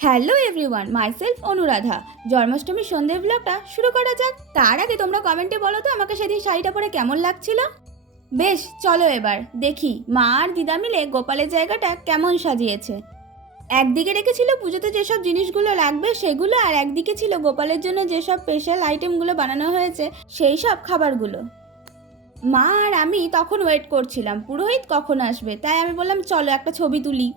Hello everyone, myself Anuradha. জন্মাষ্টমীর সন্ধ্যে ব্লগটা শুরু করা যাক। তার আগে তোমরা কমেন্টে বলো তো আমাকে সেদিন শাড়িটা পরে কেমন লাগছিল। বেশ, চলো এবার দেখি মা আর দিদা মিলে গোপালের জায়গাটা কেমন সাজিয়েছে। একদিকে রেখেছিল পুজোতে যেসব জিনিসগুলো লাগবে সেগুলো, আর একদিকে ছিল গোপালের জন্য যেসব স্পেশাল আইটেমগুলো বানানো হয়েছে সেই সব খাবারগুলো। মা আর আমি তখন ওয়েট করছিলাম পুরোহিত কখন আসবে, তাই আমি বললাম চলো একটা ছবি তুলি।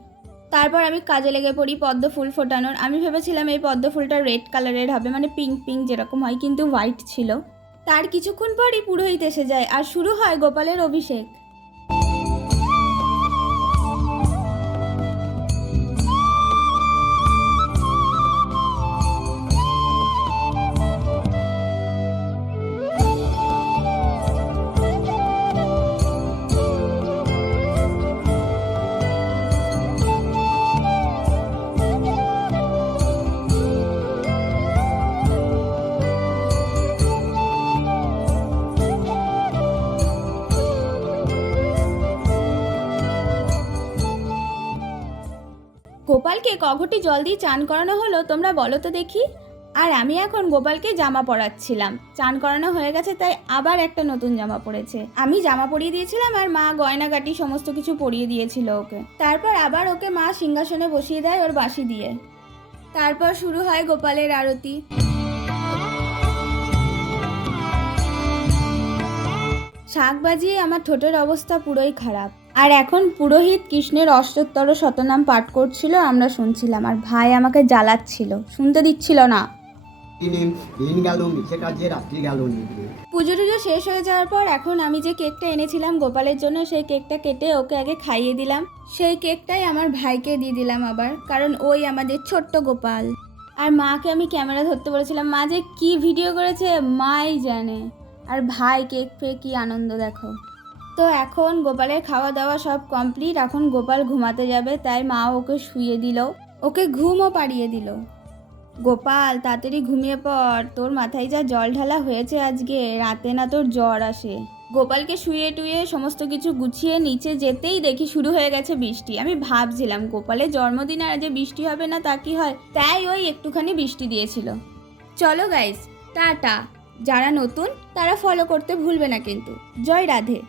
তারপর আমি কাজে লেগে পড়ি পদ্ম ফুল ফোটানোর। আমি ভেবেছিলাম এই পদ্ম ফুলটা রেড কালারের হবে, মানে পিঙ্ক পিঙ্ক যেরকম হয়, কিন্তু হোয়াইট ছিল। তার কিছুক্ষণ পরই পুরোহিত এসে যায় আর শুরু হয় গোপালের অভিষেক। গোপালকে কঘটি জল দিয়ে চান করানো হলো, তোমরা বলো তো দেখি। আর আমি এখন গোপালকে জামা পরাচ্ছিলাম। চান করানো হয়ে গেছে তাই আবার একটা নতুন জামা পরেছে। আমি জামা পরিয়ে দিয়েছিলাম আর মা গয়নাগাটি সমস্ত কিছু পরিয়ে দিয়েছিল ওকে। তারপর আবার ওকে মা সিংহাসনে বসিয়ে দেয় ওর বাঁশি দিয়ে। তারপর শুরু হয় গোপালের আরতি। শাঁখ বাজিয়ে আমার ঠোঁটের অবস্থা পুরোই খারাপ। আর এখন পুরোহিত কৃষ্ণের অষ্টোত্তর শতনাম পাঠ করছিল, আমরা শুনছিলাম, আর ভাই আমাকে জ্বালাচ্ছিল, শুনতে দিচ্ছিল না। পুজো টুজো শেষ হয়ে যাওয়ার পর এখন আমি যে কেকটা এনেছিলাম গোপালের জন্য সেই কেকটা কেটে ওকে আগে খাইয়ে দিলাম। সেই কেকটাই আমার ভাইকে দিয়ে দিলাম আবার, কারণ ওই আমাদের ছোট্ট গোপাল। আর মাকে আমি ক্যামেরা ধরতে বলেছিলাম, মা যে কি ভিডিও করেছে মাই জানে। আর ভাই কেক পেয়ে কি আনন্দ দেখো। তো এখন গোপালের খাওয়া দাওয়া সব কমপ্লিট। এখন গোপাল ঘুমাতে যাবে, তাই মা ওকে শুইয়ে দিল, ওকে ঘুমও পাড়িয়ে দিল। গোপাল তাড়াতাড়ি ঘুমিয়ে পড়, তোর মাথায় যা জল ঢালা হয়েছে আজকে, রাতে না তোর জ্বর আসে। গোপালকে শুয়ে টুয়ে সমস্ত কিছু গুছিয়ে নিচে যেতেই দেখি শুরু হয়ে গেছে বৃষ্টি। আমি ভাবছিলাম গোপালের জন্মদিন আর যে বৃষ্টি হবে না তা কি হয়, তাই ওই একটুখানি বৃষ্টি দিয়েছিল। চলো গাইস, টাটা। যারা নতুন তারা ফলো করতে ভুলবে না কিন্তু। জয় রাধে।